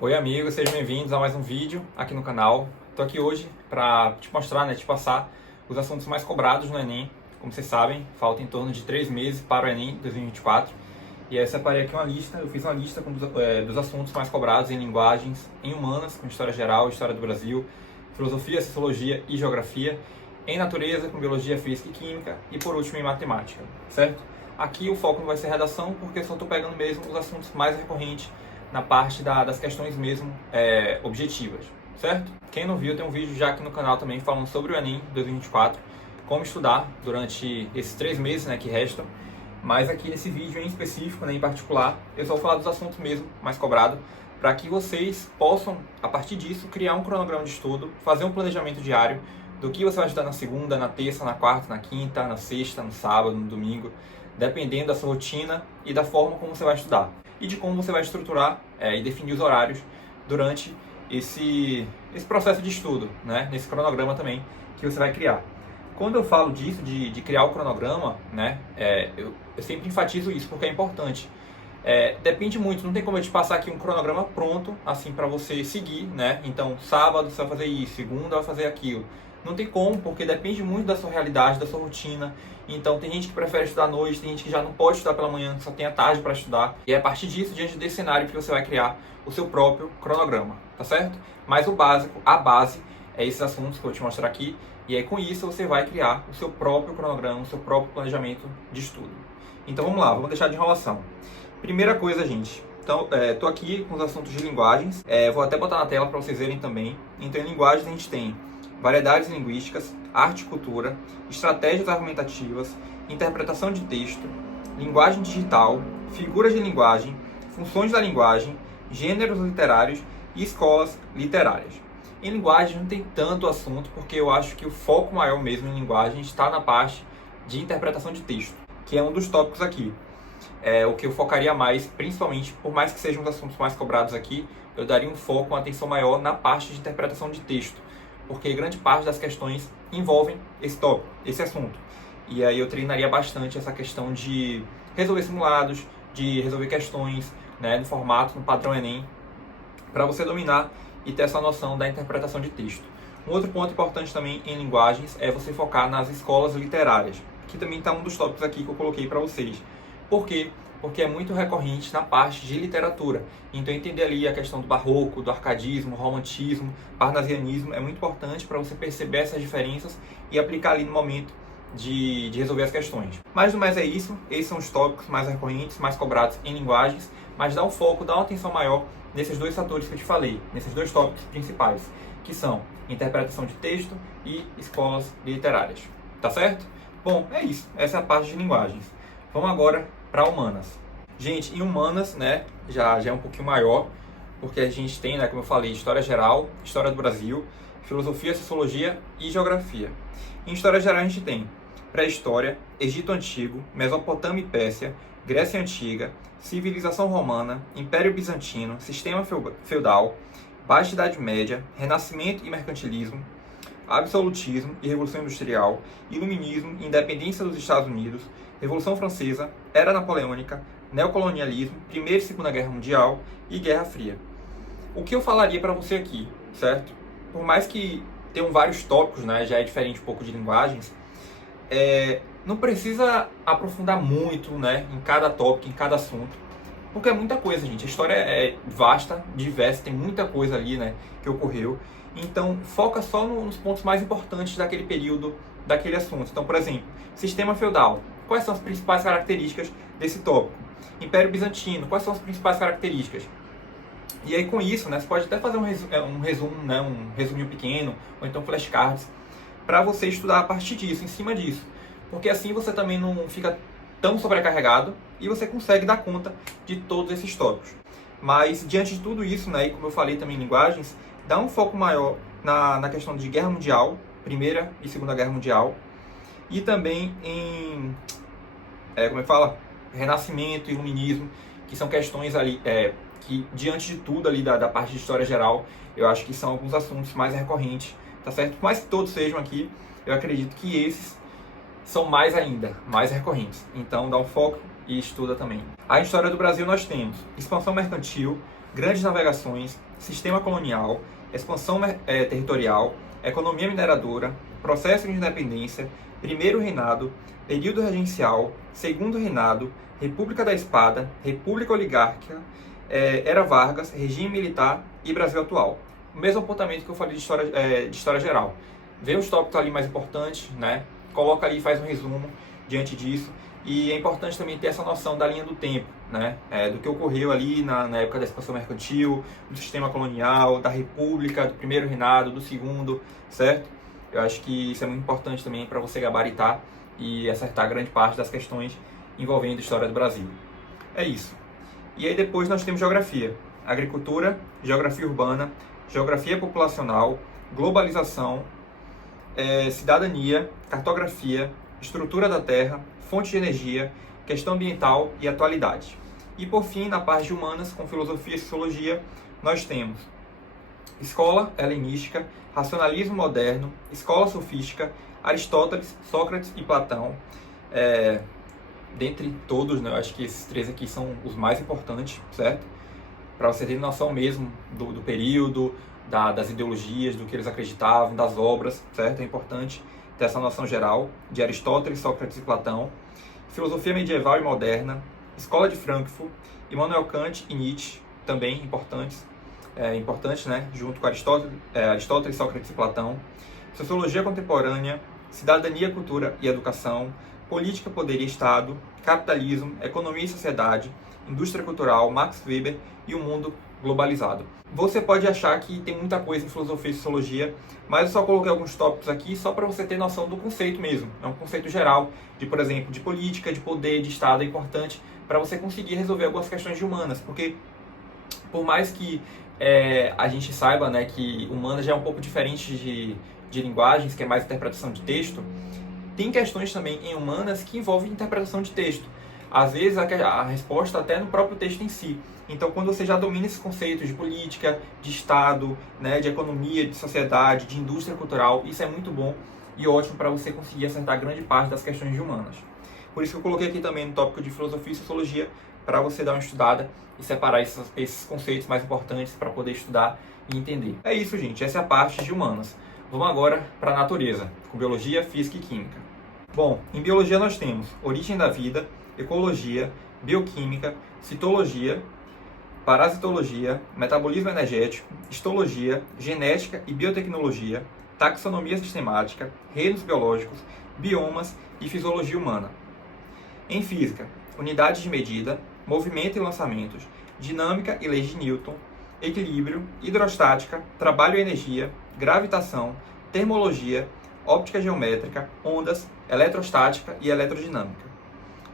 Oi amigos, sejam bem-vindos a mais um vídeo aqui no canal. Estou aqui hoje para te mostrar, te passar os assuntos mais cobrados no Enem. Como vocês sabem, falta em torno de 3 meses para o Enem 2024. E aí eu separei aqui uma lista, eu fiz uma lista dos assuntos mais cobrados em linguagens, em humanas, com história geral, história do Brasil, filosofia, sociologia e geografia, em natureza, com biologia, física e química, e por último em matemática, certo? Aqui o foco não vai ser redação, porque eu só estou pegando mesmo os assuntos mais recorrentes na parte das questões mesmo objetivas, certo? Quem não viu, tem um vídeo já aqui no canal também falando sobre o Enem 2024, como estudar durante esses 3 meses que restam. Mas aqui nesse vídeo em específico, em particular, eu só vou falar dos assuntos mesmo mais cobrados, para que vocês possam, a partir disso, criar um cronograma de estudo, fazer um planejamento diário do que você vai estudar na segunda, na terça, na quarta, na quinta, na sexta, no sábado, no domingo, dependendo da sua rotina e da forma como você vai estudar e de como você vai estruturar e definir os horários durante esse processo de estudo, nesse cronograma também que você vai criar. Quando eu falo disso, de criar o cronograma, eu sempre enfatizo isso, porque é importante. Depende muito, não tem como eu te passar aqui um cronograma pronto, assim, para você seguir, Então, sábado você vai fazer isso, segunda vai fazer aquilo. Não tem como, porque depende muito da sua realidade, da sua rotina. Então, tem gente que prefere estudar à noite, tem gente que já não pode estudar pela manhã, só tem a tarde para estudar. E é a partir disso, diante desse cenário, que você vai criar o seu próprio cronograma, tá certo? Mas o básico, a base, é esses assuntos que eu vou te mostrar aqui. E aí, com isso, você vai criar o seu próprio cronograma, o seu próprio planejamento de estudo. Então, vamos lá, vamos deixar de enrolação. Primeira coisa, gente. Então, estou aqui com os assuntos de linguagens. Vou até botar na tela para vocês verem também. Então, em linguagens, a gente tem variedades linguísticas, arte e cultura, estratégias argumentativas, interpretação de texto, linguagem digital, figuras de linguagem, funções da linguagem, gêneros literários e escolas literárias. Em linguagem não tem tanto assunto, porque eu acho que o foco maior mesmo em linguagem está na parte de interpretação de texto, que é um dos tópicos aqui. O que eu focaria mais, principalmente, por mais que sejam os assuntos mais cobrados aqui, eu daria um foco, uma atenção maior na parte de interpretação de texto, porque grande parte das questões envolvem esse tópico, esse assunto. E aí eu treinaria bastante essa questão de resolver simulados, de resolver questões no formato, no padrão Enem, para você dominar e ter essa noção da interpretação de texto. Um outro ponto importante também em linguagens é você focar nas escolas literárias, que também está um dos tópicos aqui que eu coloquei para vocês. Por quê? Porque é muito recorrente na parte de literatura. Então, entender ali a questão do barroco, do arcadismo, romantismo, parnasianismo é muito importante para você perceber essas diferenças e aplicar ali no momento de resolver as questões. Mas no mais é isso. Esses são os tópicos mais recorrentes, mais cobrados em linguagens, mas dá um foco, dá uma atenção maior nesses dois fatores que eu te falei, nesses dois tópicos principais, que são interpretação de texto e escolas literárias. Tá certo? Bom, é isso. Essa é a parte de linguagens. Vamos agora para humanas. Gente, em humanas, já é um pouquinho maior, porque a gente tem, como eu falei, história geral, história do Brasil, filosofia, sociologia e geografia. Em história geral a gente tem pré-história, Egito Antigo, Mesopotâmia e Pérsia, Grécia Antiga, civilização romana, Império Bizantino, sistema feudal, Baixa Idade Média, Renascimento e mercantilismo, absolutismo e Revolução Industrial, Iluminismo e independência dos Estados Unidos, Revolução Francesa, Era Napoleônica, Neocolonialismo, Primeira e Segunda Guerra Mundial e Guerra Fria. O que eu falaria para você aqui, certo? Por mais que tenham vários tópicos, já é diferente um pouco de linguagens, não precisa aprofundar muito em cada tópico, em cada assunto, porque é muita coisa, gente. A história é vasta, diversa, tem muita coisa ali que ocorreu. Então, foca só nos pontos mais importantes daquele período, daquele assunto. Então, por exemplo, sistema feudal. Quais são as principais características desse tópico? Império Bizantino. Quais são as principais características? E aí, com isso, você pode até fazer um resumo, um resuminho pequeno, ou então flashcards, para você estudar a partir disso, em cima disso. Porque assim você também não fica tão sobrecarregado e você consegue dar conta de todos esses tópicos. Mas, diante de tudo isso, e como eu falei também em linguagens, dá um foco maior na questão de Guerra Mundial, Primeira e Segunda Guerra Mundial, e também em, Renascimento e Iluminismo, que são questões ali, que diante de tudo ali da parte de história geral, eu acho que são alguns assuntos mais recorrentes, tá certo? Por mais que todos sejam aqui, eu acredito que esses são mais ainda, mais recorrentes. Então dá um foco e estuda também. A história do Brasil nós temos expansão mercantil, grandes navegações, sistema colonial, expansão territorial, economia mineradora, processo de independência, primeiro reinado, período regencial, segundo reinado, República da Espada, República Oligárquica, Era Vargas, regime militar e Brasil atual. O mesmo apontamento que eu falei de história geral. Vê os tópicos ali mais importantes, né? Coloca ali e faz um resumo diante disso. E é importante também ter essa noção da linha do tempo, né? Do que ocorreu ali na época da expansão mercantil, do sistema colonial, da República, do primeiro reinado, do segundo, certo? Eu acho que isso é muito importante também para você gabaritar e acertar grande parte das questões envolvendo a história do Brasil. É isso. E aí depois nós temos geografia, agricultura, geografia urbana, geografia populacional, globalização, cidadania, cartografia, estrutura da terra, fonte de energia, questão ambiental e atualidade. E por fim, na parte de humanas, com filosofia e sociologia, nós temos escola helenística, racionalismo moderno, escola sofística, Aristóteles, Sócrates e Platão. Dentre todos, né, eu acho que esses três aqui são os mais importantes, certo? Para você ter noção mesmo do período, das ideologias, do que eles acreditavam, das obras, certo? É importante ter essa noção geral de Aristóteles, Sócrates e Platão. Filosofia medieval e moderna, Escola de Frankfurt, Immanuel Kant e Nietzsche, também importantes, né? Junto com Aristóteles, Sócrates e Platão. Sociologia contemporânea, cidadania, cultura e educação, política, poder e Estado, capitalismo, economia e sociedade, indústria cultural, Max Weber e o mundo globalizado. Você pode achar que tem muita coisa em filosofia e sociologia, mas eu só coloquei alguns tópicos aqui só para você ter noção do conceito mesmo. É um conceito geral de, por exemplo, de política, de poder, de Estado, é importante para você conseguir resolver algumas questões de humanas, porque por mais que a gente saiba, né, que humanas já é um pouco diferente de linguagens, que é mais interpretação de texto, tem questões também em humanas que envolvem interpretação de texto. Às vezes a resposta até no próprio texto em si. Então, quando você já domina esses conceitos de política, de Estado, né, de economia, de sociedade, de indústria cultural, isso é muito bom e ótimo para você conseguir acertar grande parte das questões de humanas. Por isso que eu coloquei aqui também no tópico de filosofia e sociologia, para você dar uma estudada e separar esses conceitos mais importantes para poder estudar e entender. É isso, gente. Essa é a parte de humanas. Vamos agora para a natureza, com biologia, física e química. Bom, em biologia nós temos origem da vida, ecologia, bioquímica, citologia, parasitologia, metabolismo energético, histologia, genética e biotecnologia, taxonomia sistemática, reinos biológicos, biomas e fisiologia humana. Em física, unidades de medida, movimento e lançamentos, dinâmica e leis de Newton, equilíbrio, hidrostática, trabalho e energia, gravitação, termologia, óptica geométrica, ondas, eletrostática e eletrodinâmica.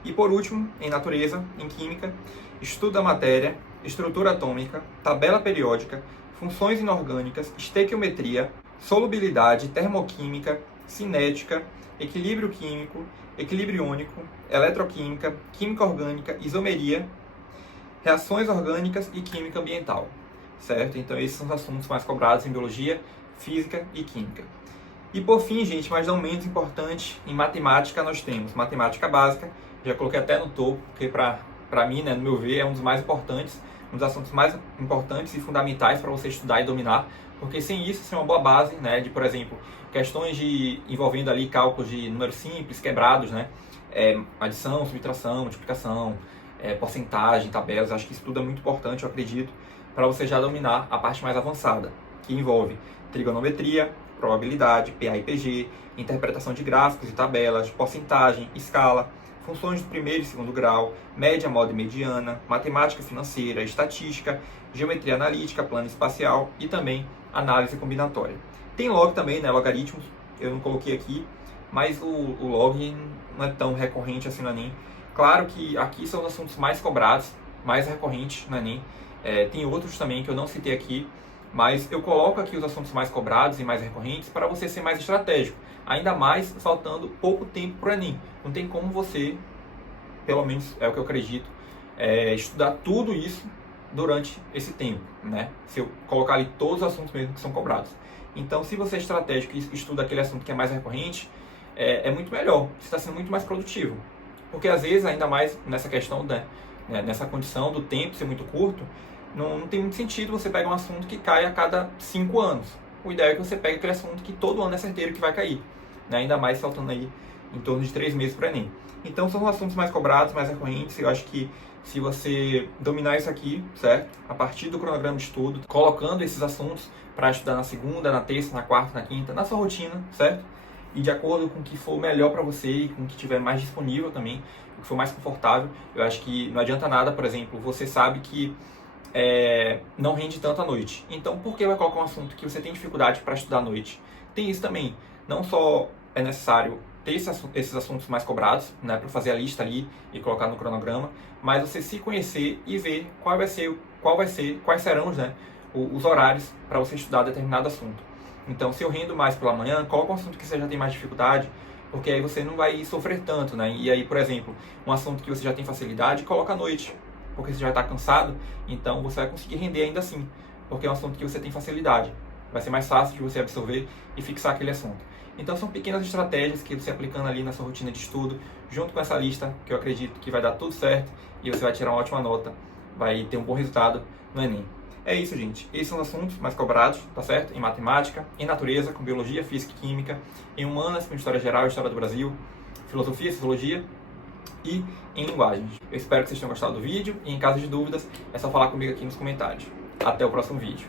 E por último, em natureza, em química, estudo da matéria, estrutura atômica, tabela periódica, funções inorgânicas, estequiometria, solubilidade, termoquímica, cinética, equilíbrio químico, equilíbrio iônico, eletroquímica, química orgânica, isomeria, reações orgânicas e química ambiental, certo? Então esses são os assuntos mais cobrados em biologia, física e química. E por fim, gente, mas não menos importante, em matemática nós temos matemática básica, já coloquei até no topo, porque para mim, né, no meu ver, é um dos mais importantes, um dos assuntos mais importantes e fundamentais para você estudar e dominar, porque sem isso, sem uma boa base, né, de, por exemplo, questões envolvendo ali cálculos de números simples, quebrados, né, adição, subtração, multiplicação, porcentagem, tabelas, acho que isso tudo é muito importante, eu acredito, para você já dominar a parte mais avançada, que envolve trigonometria, probabilidade, PA e PG, interpretação de gráficos e tabelas, porcentagem, escala, funções do primeiro e segundo grau, média, moda e mediana, matemática financeira, estatística, geometria analítica, plano espacial e também análise combinatória. Tem log também, né, logaritmos, eu não coloquei aqui, mas o log não é tão recorrente assim no Enem. Claro que aqui são os assuntos mais cobrados, mais recorrentes no Enem. Tem outros também que eu não citei aqui, mas eu coloco aqui os assuntos mais cobrados e mais recorrentes para você ser mais estratégico. Ainda mais faltando pouco tempo para o Enem. Não tem como você, pelo menos é o que eu acredito, estudar tudo isso durante esse tempo, né? Se eu colocar ali todos os assuntos mesmo que são cobrados. Então, se você é estratégico e estuda aquele assunto que é mais recorrente, é muito melhor. Você está sendo muito mais produtivo. Porque às vezes, ainda mais nessa questão, nessa condição do tempo ser muito curto, Não tem muito sentido você pegar um assunto que cai a cada 5 anos. O ideal é que você pegue aquele assunto que todo ano é certeiro que vai cair, né? Ainda mais faltando aí em torno de 3 meses para o Enem. Então são os assuntos mais cobrados, mais recorrentes. Eu acho que se você dominar isso aqui, certo? A partir do cronograma de estudo, colocando esses assuntos para estudar na segunda, na terça, na quarta, na quinta, na sua rotina, certo? E de acordo com o que for melhor para você e com o que tiver mais disponível também, o que for mais confortável, eu acho que não adianta nada, por exemplo, você sabe que não rende tanto à noite. Então, por que vai colocar um assunto que você tem dificuldade para estudar à noite? Tem isso também. Não só é necessário ter esses assuntos mais cobrados, né, para fazer a lista ali e colocar no cronograma, mas você se conhecer e ver quais serão, né, os horários para você estudar determinado assunto. Então, se eu rendo mais pela manhã, coloca um assunto que você já tem mais dificuldade, porque aí você não vai sofrer tanto, né? E aí, por exemplo, um assunto que você já tem facilidade, coloca à noite, porque você já está cansado, então você vai conseguir render ainda assim, porque é um assunto que você tem facilidade. Vai ser mais fácil de você absorver e fixar aquele assunto. Então são pequenas estratégias que você aplicando ali na sua rotina de estudo, junto com essa lista, que eu acredito que vai dar tudo certo e você vai tirar uma ótima nota, vai ter um bom resultado no Enem. É isso, gente. Esses são os assuntos mais cobrados, tá certo? Em matemática, em natureza, com biologia, física e química, em humanas, com história geral, história do Brasil, filosofia, sociologia e em linguagens. Eu espero que vocês tenham gostado do vídeo e em caso de dúvidas é só falar comigo aqui nos comentários. Até o próximo vídeo.